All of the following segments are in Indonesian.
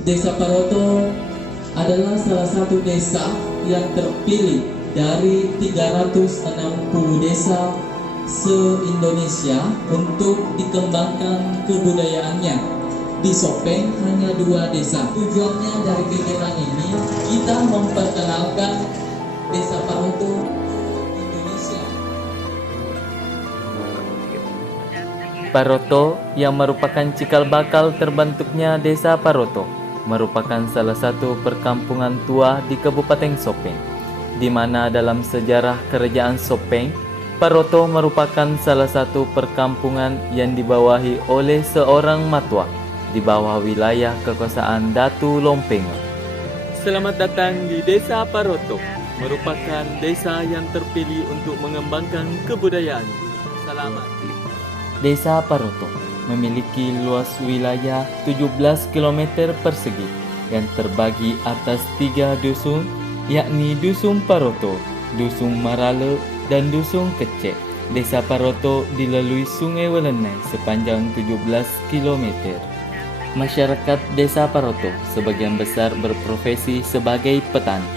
Desa Paroto adalah salah satu desa yang terpilih dari 360 desa se-Indonesia untuk dikembangkan kebudayaannya. Di Sopeng hanya 2 desa. Tujuannya dari kegiatan ini kita memperkenalkan Desa Paroto Indonesia. Paroto yang merupakan cikal bakal terbentuknya Desa Paroto merupakan salah satu perkampungan tua di Kabupaten Sopeng, di mana dalam sejarah Kerajaan Sopeng, Paroto merupakan salah satu perkampungan yang dibawahi oleh seorang matua di bawah wilayah kekuasaan Datu Lompenga. Selamat datang di Desa Paroto, merupakan desa yang terpilih untuk mengembangkan kebudayaan. Selamat. Desa Paroto memiliki luas wilayah 17 km persegi yang terbagi atas 3 dusun, yakni Dusun Paroto, Dusun Marale, dan Dusun Kecek. Desa Paroto dilalui Sungai Welenai sepanjang 17 km. Masyarakat Desa Paroto sebagian besar berprofesi sebagai petani.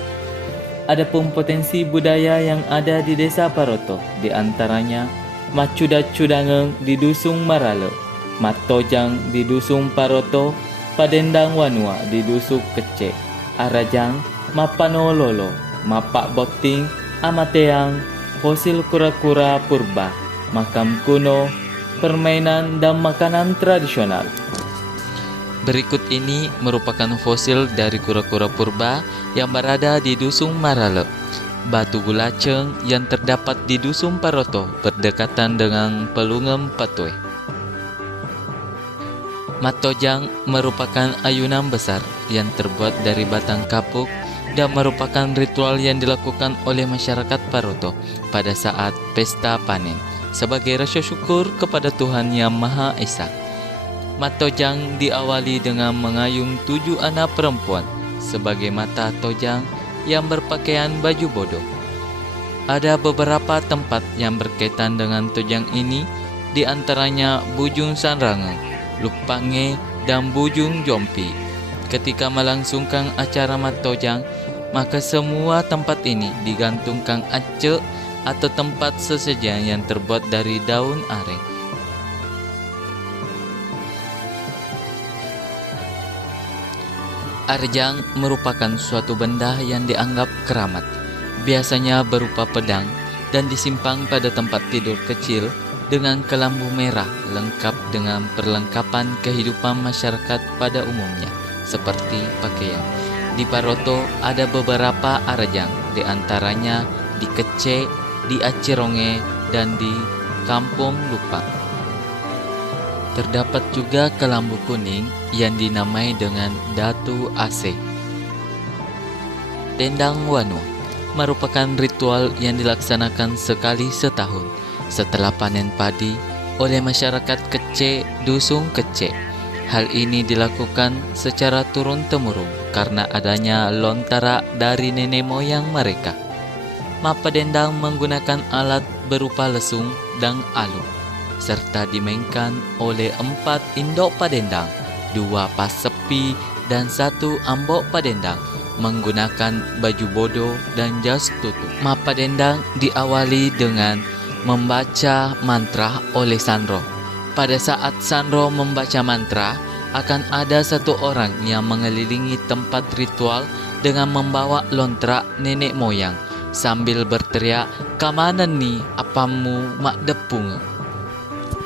Adapun potensi budaya yang ada di Desa Paroto, di antaranya Macudat Cudangeng di Dusun Marale, Matojang di Dusun Paroto, Padendang Wanua di Dusun Kecek, Arajang, Mapanololo, Mapak Boting, Amateang, fosil kura-kura purba, makam kuno, permainan dan makanan tradisional. Berikut ini merupakan fosil dari kura-kura purba yang berada di Dusun Marale. Batu gulaceng yang terdapat di Dusun Paroto berdekatan dengan Pelungem Patue. Matojang merupakan ayunan besar yang terbuat dari batang kapuk dan merupakan ritual yang dilakukan oleh masyarakat Paroto pada saat pesta panen sebagai rasa syukur kepada Tuhan Yang Maha Esa. Matojang diawali dengan mengayung 7 anak perempuan sebagai mata tojang yang berpakaian baju bodoh. Ada beberapa tempat yang berkaitan dengan tojang ini, di antaranya Bujung Sanrangeng, Lupange, dan Bujung Jompi. Ketika melangsungkan acara matojang, maka semua tempat ini digantungkan acek atau tempat sesajen yang terbuat dari daun areng. Arjang merupakan suatu benda yang dianggap keramat, biasanya berupa pedang dan disimpan pada tempat tidur kecil dengan kelambu merah lengkap dengan perlengkapan kehidupan masyarakat pada umumnya, seperti pakaian. Di Paroto ada beberapa arjang, di antaranya di Kecek, di Acironge, dan di Kampung Lupang. Terdapat juga kelambu kuning yang dinamai dengan Datu Ase. Dendang Wanu merupakan ritual yang dilaksanakan sekali setahun setelah panen padi oleh masyarakat Kecek Dusun Kecek. Hal ini dilakukan secara turun-temurun karena adanya lontara dari nenek moyang mereka. Mapadendang menggunakan alat berupa lesung dan alu, serta dimainkan oleh 4 indok padendang, 2 pas sepi, dan 1 ambok padendang menggunakan baju bodoh dan jas tutup. Mapadendang diawali dengan membaca mantra oleh Sanro. Pada saat Sanro membaca mantra, akan ada 1 orang yang mengelilingi tempat ritual dengan membawa lontrak nenek moyang sambil berteriak, "Kamana ni apamu mak depung."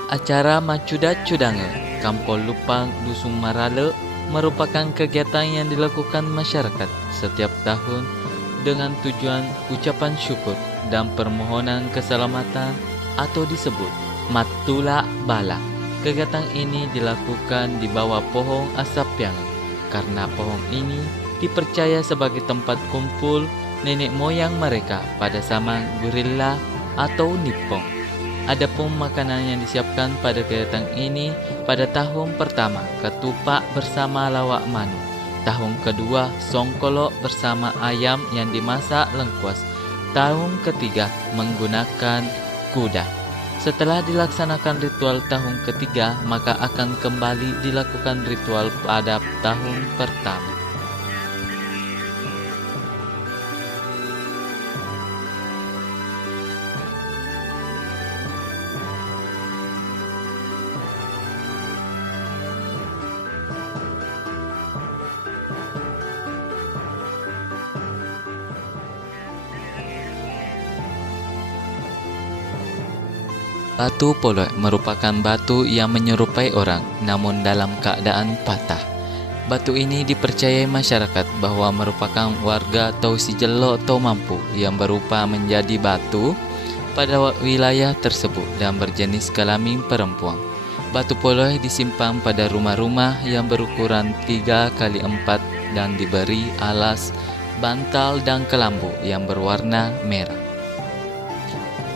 Acara Macudat Cudange, Kampung Lupang, Dusun Marale merupakan kegiatan yang dilakukan masyarakat setiap tahun dengan tujuan ucapan syukur dan permohonan keselamatan atau disebut Matula Bala. Kegiatan ini dilakukan di bawah pohon Asapiang karena pohon ini dipercaya sebagai tempat kumpul nenek moyang mereka pada zaman gorilla atau Nippon. Adapun makanan yang disiapkan pada kegiatan ini, pada tahun pertama ketupat bersama lawak manu, tahun kedua songkolok bersama ayam yang dimasak lengkuas, tahun ketiga menggunakan kuda. Setelah dilaksanakan ritual tahun ketiga, maka akan kembali dilakukan ritual pada tahun pertama. Batu poloi merupakan batu yang menyerupai orang, namun dalam keadaan patah. Batu ini dipercayai masyarakat bahwa merupakan warga atau si jelo atau mampu yang berupa menjadi batu pada wilayah tersebut dan berjenis kelamin perempuan. Batu poloi disimpan pada rumah-rumah yang berukuran 3x4 dan diberi alas, bantal, dan kelambu yang berwarna merah.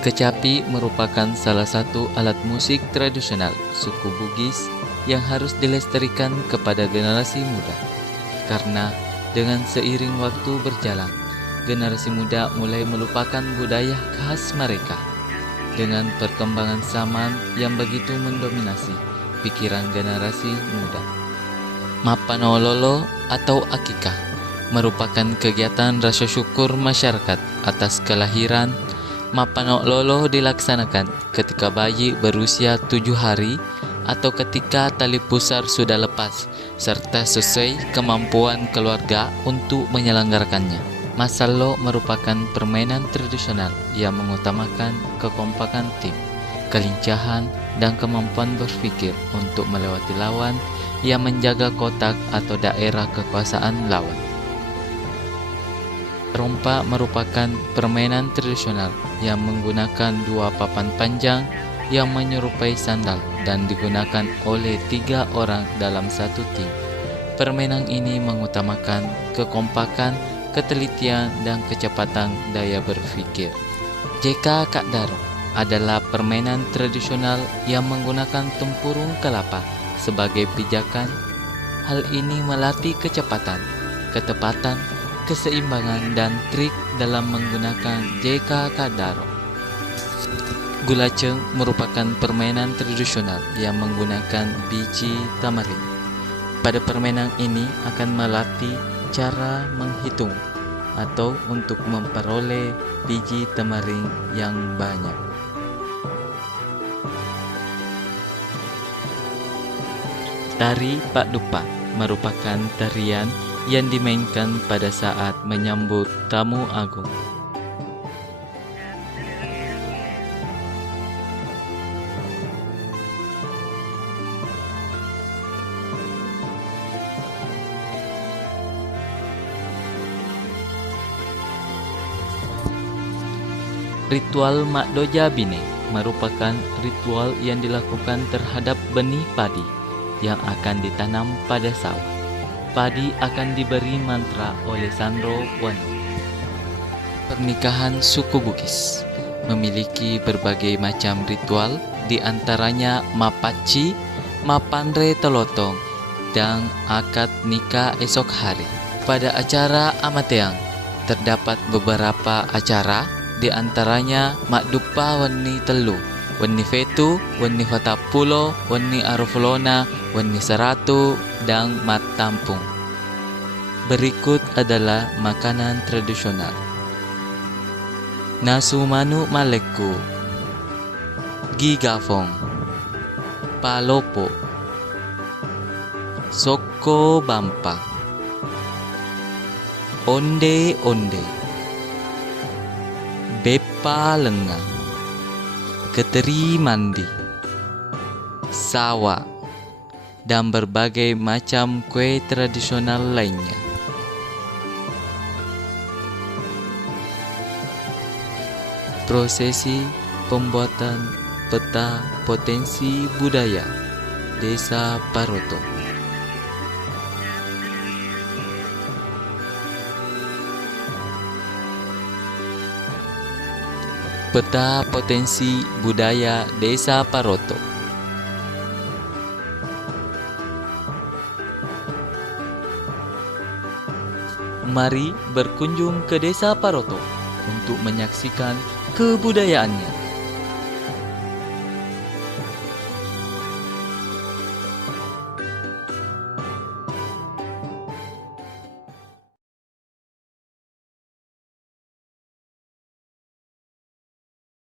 Kecapi merupakan salah satu alat musik tradisional suku Bugis yang harus dilestarikan kepada generasi muda. Karena dengan seiring waktu berjalan, generasi muda mulai melupakan budaya khas mereka. Dengan perkembangan zaman yang begitu mendominasi pikiran generasi muda. Mapanololo atau akikah merupakan kegiatan rasa syukur masyarakat atas kelahiran. Mapanololo dilaksanakan ketika bayi berusia 7 hari atau ketika tali pusar sudah lepas serta sesuai kemampuan keluarga untuk menyelenggarakannya. Masalo merupakan permainan tradisional yang mengutamakan kekompakan tim, kelincahan, dan kemampuan berpikir untuk melewati lawan yang menjaga kotak atau daerah kekuasaan lawan. Rompa merupakan permainan tradisional yang menggunakan 2 papan panjang yang menyerupai sandal dan digunakan oleh 3 orang dalam satu tim. Permainan ini mengutamakan kekompakan, ketelitian, dan kecepatan daya berpikir. JK Kak Daro adalah permainan tradisional yang menggunakan tempurung kelapa sebagai pijakan. Hal ini melatih kecepatan, ketepatan, keseimbangan, dan trik dalam menggunakan JK Kak Daro. Gulaceng merupakan permainan tradisional yang menggunakan biji tamarin. Pada permainan ini akan melatih cara menghitung atau untuk memperoleh biji tamarin yang banyak. Tari Pak Dupa merupakan tarian yang dimainkan pada saat menyambut tamu agung. Ritual Makdoja Bine merupakan ritual yang dilakukan terhadap benih padi yang akan ditanam pada sawah. Padi akan diberi mantra oleh Sandro Wano. Pernikahan suku Bugis memiliki berbagai macam ritual, di antaranya Mapaci, Mapandre Telotong, dan akad nikah esok hari. Pada acara Amateang terdapat beberapa acara, di antaranya Makdupa Weni Telu, Weni Fetu, Weni Fatapulo, Weni Aruflona, Weni Seratu, dan Mat Tampung. Berikut adalah makanan tradisional. Nasu manu maleku, gigafong, palopo, soko bampa, onde-onde, bepa lenga, keteri mandi, sawa, dan berbagai macam kue tradisional lainnya. Prosesi pembuatan peta potensi budaya Desa Paroto. Peta potensi budaya Desa Paroto. Mari berkunjung ke Desa Paroto untuk menyaksikan kebudayaannya.